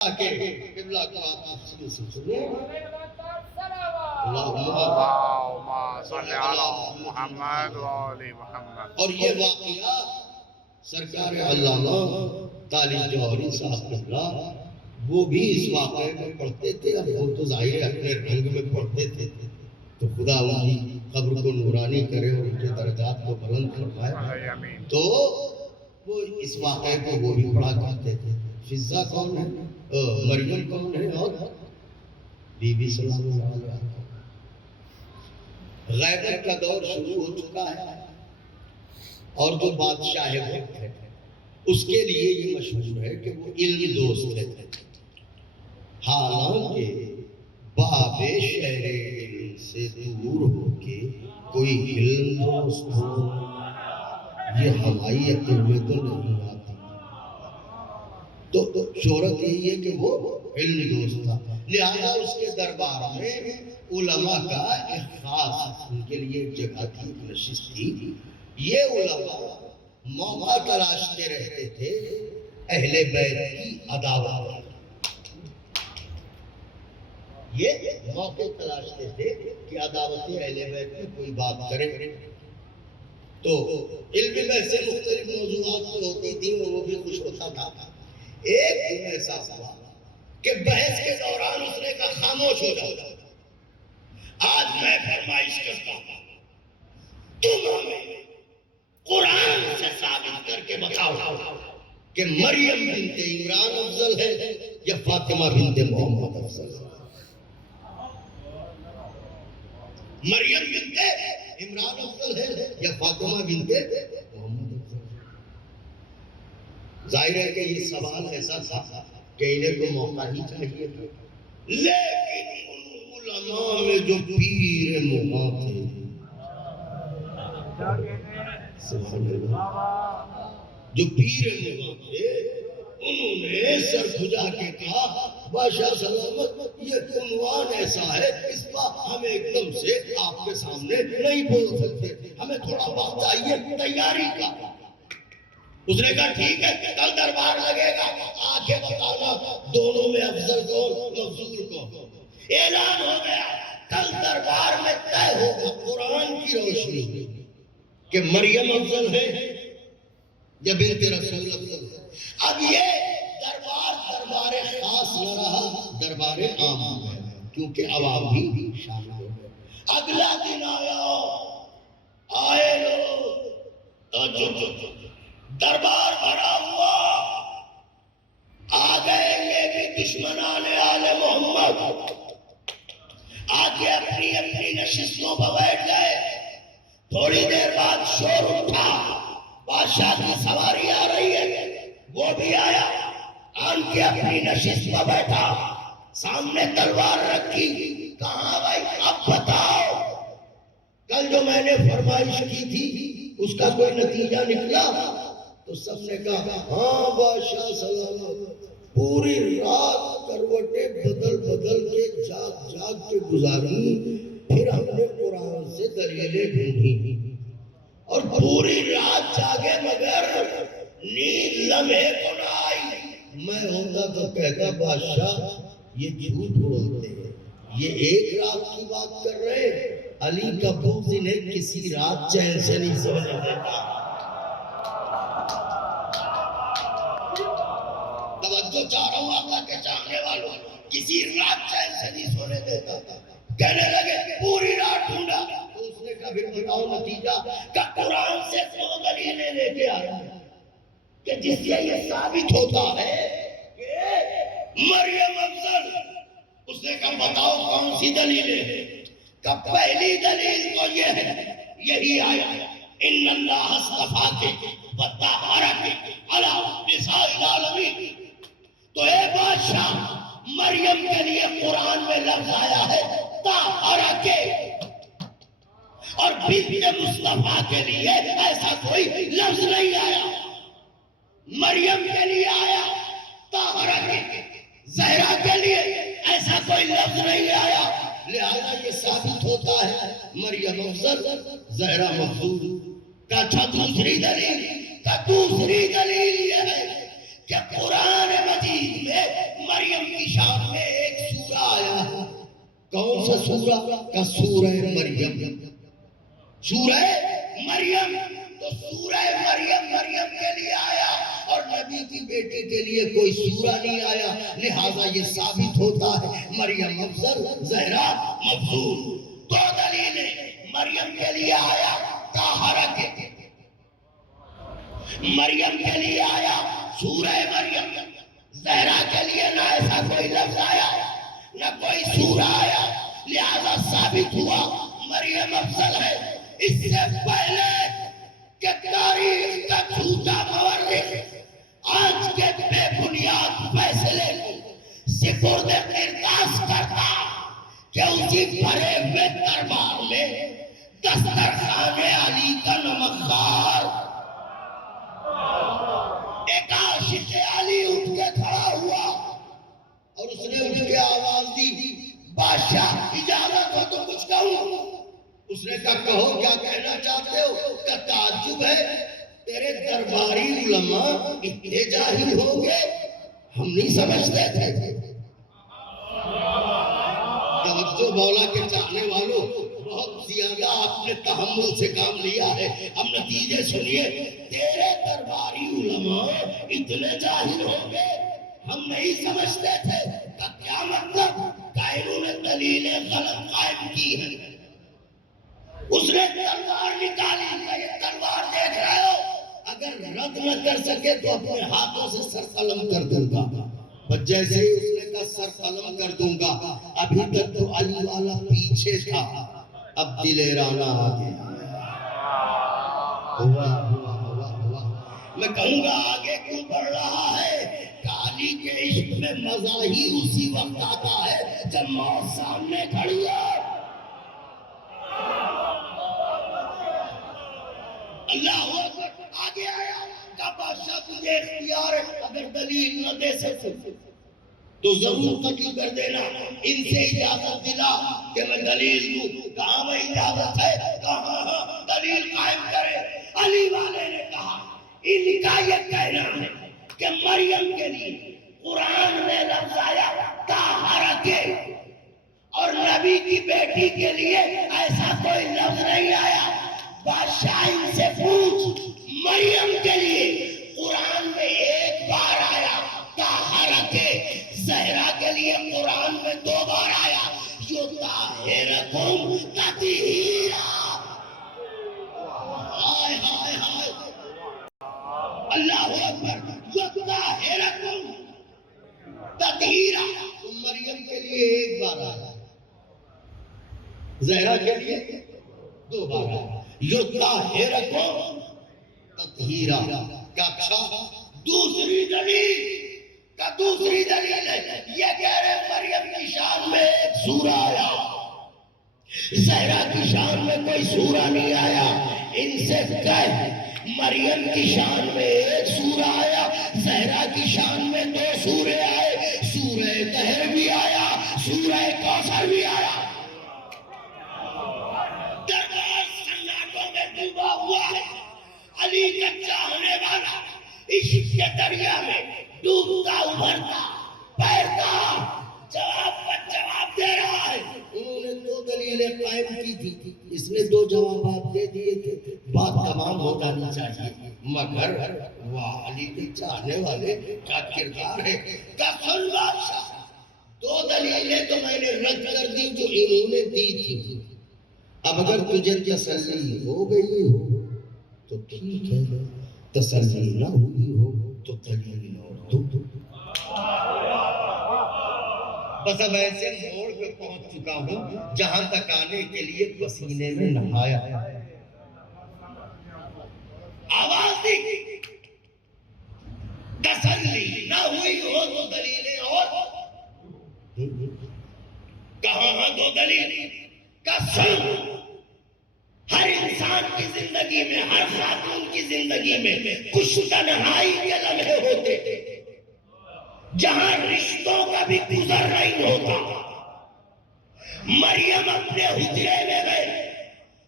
کہ قبلہ کو آپ تفصیل سے سنیں۔ اللہم صلی علی محمد و آل محمد۔ اور یہ واقعہ سرکار علامہ طالب جوہری صاحب قبلہ وہ بھی اس واقعے میں پڑھتے تھے، اب وہ تو ظاہر اپنے رنگ میں پڑھتے تھے، تو خدا ان کی قبر کو نورانی کرے اور ان کے درجات کو بلند فرمائے، تو وہ اس واقعے کو وہ بھی پڑھا کرتے تھے۔ فضہ کون ہے؟ مریم کون ہے؟ اور بی بی سلام اللہ علیہ وسلم۔ غیبت کا دور شروع ہو چکا ہے، اور جو بادشاہ وقت ہے اس کے لیے یہ مشہور ہے کہ وہ علم دوست ہے، حالانکہ باب شہر علم سے دور ہو کے کوئی علم دوست ہو یہ ہماری عقل میں تو نہیں آتی۔ تو شہرت یہی ہے کہ وہ علم دوست تھا، لہذا اس کے دربار میں علماء کا ایک خاص ان کے لیے ایک جگہ تھی، ایک نشست تھی۔ یہ علماء موقع تلاشتے رہتے تھے اہل بیت کی عداوت، یہ موقع تلاشتے تھے کہ عداوت اہل بیت میں کوئی بات کرے، تو علمی بحث سے مختلف موضوعات پر ہوتی تھی اور وہ بھی خوش ہوتا تھا۔ ایک دن ایسا ہوا کہ بحث کے دوران اس نے کہا خاموش ہو جاؤ، آج میں فرمائش کرتا ہوں، تم ہمیں قرآن سے ثابت کر کے بتاؤ کہ مریم بنت عمران افضل ہے یا فاطمہ بنت محمد افضل ہے۔ مریم بنت عمران افضل ہے یا فاطمہ بنت محمد افضل ہے؟ ظاہر ہے کہ یہ سوال ایسا تھا کہ انہیں تو موقع ہی چاہیے تھا، لیکن ان علماء میں جو پیر مغاں تھے، جو پیر مغاں تھے، انہوں نے سر کھجا کے کہا بادشاہ سلامت یہ عنوان ایسا ہے اس پر ہم ایک دم سے آپ کے سامنے نہیں بول سکتے، ہمیں تھوڑا وقت چاہیے تیاری کا۔ اس نے کہا ٹھیک ہے، کل دربار لگے گا، آ کے بتانا دونوں میں افضل کون مفضول کون۔ اعلان ہو گیا، کل دربار میں طے ہوگا قرآن کی روشنی کہ مریم افضل ہے یا بنت رسول افضل ہے۔ اب یہ دربار خاص نہ رہا، دربار عام ہو گیا، کیونکہ عوام بھی شامل ہو گئے۔ اگلا دن آئے لوگ، دربار بھرا ہوا، آ گئے یہ بھی دشمنان آل محمد، آ کے اپنی اپنی نشستوں پر بیٹھ گئے۔ تھوڑی دیر بعد شور اٹھا، بادشاہ کی سواری آ رہی ہے، وہ بھی آیا، آن کے اپنی نشست پر بیٹھا، سامنے تلوار رکھی، کہاں بھائی اب بتاؤ کل جو میں نے فرمائش کی تھی اس کا کوئی نتیجہ نکلا؟ تو سب نے کہا ہاں بادشاہ سلامت، پوری رات کروٹیں بدل بدل کے جاگ جاگ کے گزاری، پھر ہم نے قرآن سے دلیلیں ڈھونڈی اور پوری رات جاگے مگر نیند لمحے کو نہ آئی۔ میں ہوتا تو کہتا بادشاہ یہ جھوٹ بولتے ہیں، یہ ایک رات کی بات کر رہے ہیں، علی کا بغض انہیں کسی رات چین سے نہیں سونے دیتا۔ توجہ چاہ رہا ہوں آقا کے چاہنے والوں، کسی رات چین سے نہیں سونے دیتا۔ کہنے لگے پوری رات ڈھونڈا، تو اس نے کہا پھر بتاؤ نتیجہ؟ کہ قرآن سے دو دلیلیں لے کے آیا کہ جس سے یہ ثابت ہوتا ہے کہ مریم افضل۔ اس نے کہا بتاؤ کون سی دلیلیں؟ کہ پہلی دلیل تو یہ ہے، یہی آیا ان اللہ اصطفاک وطہرک علی نساء العالمین۔ تو اے بادشاہ مریم کے لیے قرآن میں لفظ آیا ہے طہرک، اور بنت مصطفیٰ کے لیے ایسا کوئی لفظ نہیں آیا۔ مریم کے لیے آیا طہرک، زہرا کے لیے ایسا کوئی لفظ نہیں آیا، لہذا یہ ثابت ہوتا ہے مریم افضل زہرا مفضول۔ کہا دوسری دلیل، کہ دوسری دلیل یہ ہے کہ قرآن مجید میں مریم کی شان میں ایک سورہ آیا ہے. کون سا سورہ؟ کا سورہ مریم. سورہ مریم. تو سورہ مریم مریم کے لیے آیا اور نبی کی بیٹی کے لیے کوئی سورہ نہیں آیا. لہذا یہ ثابت ہوتا ہے مریم افضل، زہرا مفضول. دو دلیلیں. مریم کے لیے آیا طاہرہ کے، مریم کے لیے آیا سورہ مریم. زہرا کے لیے نہ ایسا کوئی لفظ آیا نہ کوئی سورہ آیا. لہذا ثابت ہوا مریم افضل ہے. اس سے پہلے کہ تاریخ کا جھوٹا مورخ آج کے بے بنیاد فیصلے سپرد ارداس کرتا کہ اسی بھرے ہوئے دربار میں دسترخوان علی کا نمکدار ایک عاشق علی اٹھ کے کھڑا ہوا اور اس نے اٹھ کے آواز دی، بادشاہ اجازت ہو تو کچھ کہوں. اس نے کہا کہو کیا کہنا چاہتے ہو؟ کہ تعجب ہے تیرے درباری علماء اتنے جاہل ہوں گے، ہم نہیں سمجھتے تھے. توجہ مولا کے چاہنے والوں، بہت زیادہ آپ نے تحمل سے کام لیا ہے. اب نتیجے سنیے. تیرے درباری علماء اتنے جاہل ہوں گے ہم نہیں سمجھتے تھے. کا کیا مطلب؟ قائلوں نے دلیلیں غلط قائم کی ہیں. اس نے تلوار نکالی. یہ تلوار دیکھ رہے ہو، اگر رد نہ کر سکے تو اپنے ہاتھوں سے سر قلم کر دوں گا. بس جیسے ہی اس نے کہا سر قلم کر دوں گا، ابھی تک تو علی والا پیچھے تھا، اب دلیرانہ آ گیا. ہوا ہوا ہوا ہوا. میں کہوں گا آگے کیوں بڑھ رہا ہے؟ علی کے عشق میں مزہ ہی اسی وقت آتا ہے جب موت سامنے کھڑی ہے. اللہ اکبر. آگے آیا کہ بادشاہ تجھے اختیار ہے، اگر دلیل نہ دے سکے تو ضرور قتل کر دینا. ان سے اجازت دلا کہ میں دلیل دوں. کہاں میں اجازت ہے؟ کہاں دلیل قائم کرے. علی والے نے کہا ان کا یہ کہنا ہے کہ مریم کے لیے قرآن میں لفظ آیا طاہرہ کے، اور نبی کی بیٹی کے لیے ایسا کوئی لفظ نہیں آیا. بادشاہ ان سے پوچھ، مریم کے لیے قرآن میں ایک بار آیا طاہرہ کے، زہرا کے لیے قرآن میں 2 بار آیا یطہرکم تطہیرا. ہائے ہائے ہائے. اللہ اکبر. یطہرکم تطہیرا. مریم کے لیے ایک بار آیا، زہرا کے لیے 2 بار آیا. یطہرکم تطہیرا. اچھا دوسری دلیل ہے یہ کہہ رہے مریم کی شان میں ایک سورہ آیا، زہرا کی شان میں کوئی سورہ نہیں آیا. ان سے کہہ مریم کی شان میں ایک سورہ آیا، زہرا کی شان میں 2 سورے آئے. سورہ طہر بھی آیا، سورہ کوثر بھی آیا. دربار سناٹوں میں ڈوبا ہوا ہے. علی کا چاہنے والا عشق کے دریا میں ڈوبتا ابھرتا پیرتا جواب پر جواب دے رہا ہے. انہوں نے 2 دلیلیں قائم کی تھی، اس نے 2 جوابات دے دیے تھے. بات تمام ہو جانی چاہیے، مگر واہ علی کے چاہنے والے کا کردار ہے. کفن بادشاہ 2 دلیلیں تو میں نے رد کر دی جو انہوں نے دی تھی. اب اگر تجھے تسلی ہو گئی ہو تو ٹھیک ہے، تسلی نہ ہوئی ہو تو دلیل اور دو. بس اب ایسے موڑ پہ پہنچ چکا ہوں جہاں تک آنے کے لیے پسینے میں نہایا. آواز دی تسلی نہ ہوئی ہو تو دلیلیں اور کہاں 2 دلیل. قسم ہر انسان کی زندگی میں، ہر خاتون کی زندگی میں کچھ تنہائی کے لمحے ہوتے تھے جہاں رشتوں کا بھی گزر نہیں ہوتا. مریم اپنے حجرے میں گئے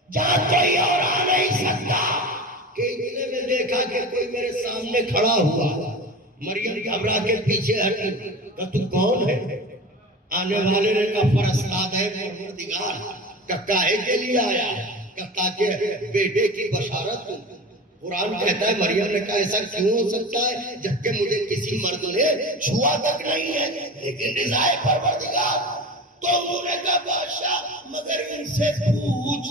جہاں کوئی اور آ نہیں سکتا کہ اتنے میں دیکھا کہ کوئی میرے سامنے کھڑا ہوا. مریم گھبرا کے پیچھے ہٹی. کہ تو کون ہے؟ آنے والے نے کہا فرستاد ہے پروردگار، کہ کاہے کے لیے آیا ہے؟ کہ تاکہ بیٹے کی بشارت دوں۔ قرآن کہتا ہے مریم نے کہا ایسا کیوں ہو سکتا ہے جبکہ مجھے کسی مرد نے چھوا تک نہیں ہے، لیکن رضا پروردگار۔ تو انہوں نے کہا بادشاہ مگر ان سے پوچھ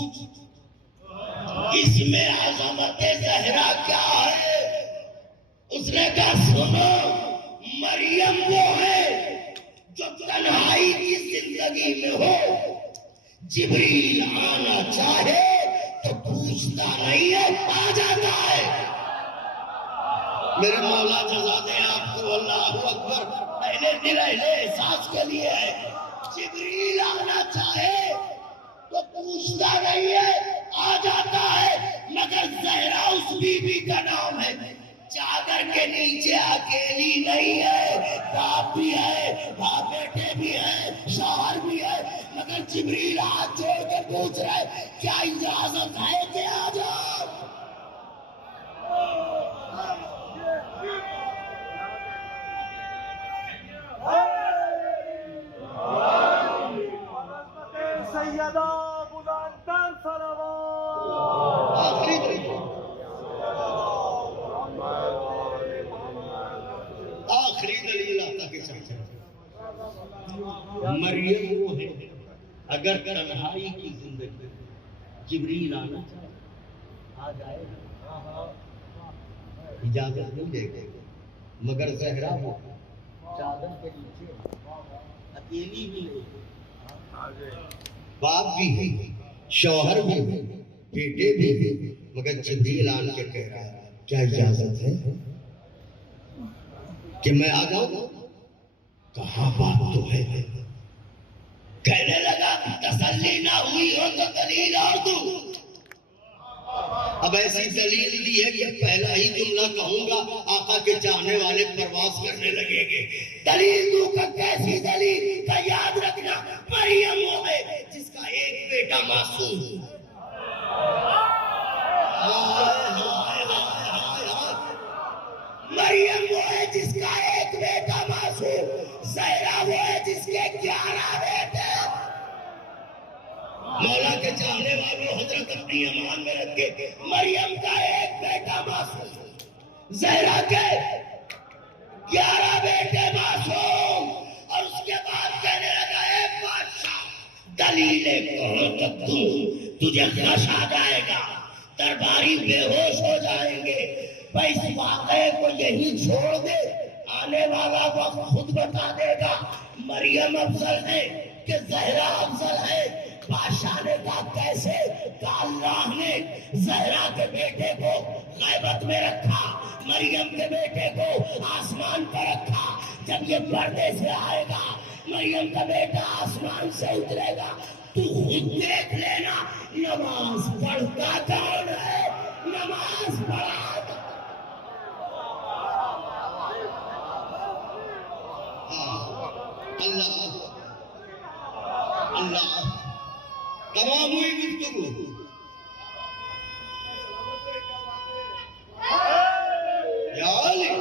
اس میں عظمت زہرا کیا ہے؟ اس نے کہا سنو، مریم وہ ہے جو تنہائی کی زندگی میں ہو، جبریل آنا چاہے تو پوچھتا نہیں ہے، آ جاتا ہے۔ میرے مولا جزا دے آپ کو، اللہ اکبر۔ پہلے دل اہل احساس کے لیے ہے، جبریل آنا چاہے تو پوچھتا نہیں ہے، آ جاتا ہے۔ مگر زہرا اس بی بی کا نام ہے، چادر کے نیچے اکیلی نہیں ہے، باپ بھی ہے، باپ بیٹے بھی ہے، شوہر بھی ہے، مگر جبریل ہاتھ جوڑ کے پوچھ رہا ہے کیا اجازت ہے کہ آ جاؤ؟ سیدہ بلندر صلوات آخری دلیل، آخری دلیل آتا کے سمجھے مریم وہ ہے اگر تنہائی کی زندگی جبریل آنا چاہے آ جائے، اجازت نہیں دے گے، مگر زہرا وہ چادر کے نیچے اکیلی بھی نہیں، باپ بھی ہے، شوہر بھی ہے، بیٹے بھی ہے، مگر جبریل آن کے کہہ رہا ہے کیا اجازت ہے کہ میں آ جاؤں؟ کہاں بات تو ہے۔ کہنے لگا تسلی نہ ہوئی ہو تو دلیل اور دوں۔ اب ایسی دلیل دی ہے کہ پہلا ہی جملہ کہوں گا آقا کے چاہنے والے پرواز کرنے لگیں گے۔ دلیل دوں کا کیسی دلیل؟ کا یاد رکھنا مریم وہ ہے جس کا ایک بیٹا معصوم ہے۔ مریم وہ ہے جس کا ایک بیٹا معصوم، زہرا وہ ہے جس کے 11 بیٹے۔ مولا کے چاہنے والوں حضرت اپنی امان میں رکھے، مریم کا ایک بیٹا معصوم، زہرا کے 11 بیٹے معصوم۔ اور اس کے بعد کہنے لگا اے بادشاہ دلیلیں کہوں تو تجھے غش آ جائے گا، درباری بے ہوش ہو جائیں گے، اس واقعے کو یہی چھوڑ دے، آنے والا وقت خود بتا دے گا۔ مریم افضل ہے کہ زہرا افضل ہے؟ بادشاہ نے کہا کیسے؟ کہ اللہ نے زہرا کے بیٹے کو غیبت میں رکھا، مریم کے بیٹے کو آسمان پر رکھا۔ جب یہ پردے سے آئے گا مریم کا بیٹا آسمان سے اترے گا، تو خود دیکھ لینا نماز پڑھتا کون ہے، نماز پڑھا۔ اللہ تمام ہوئی گفتگو،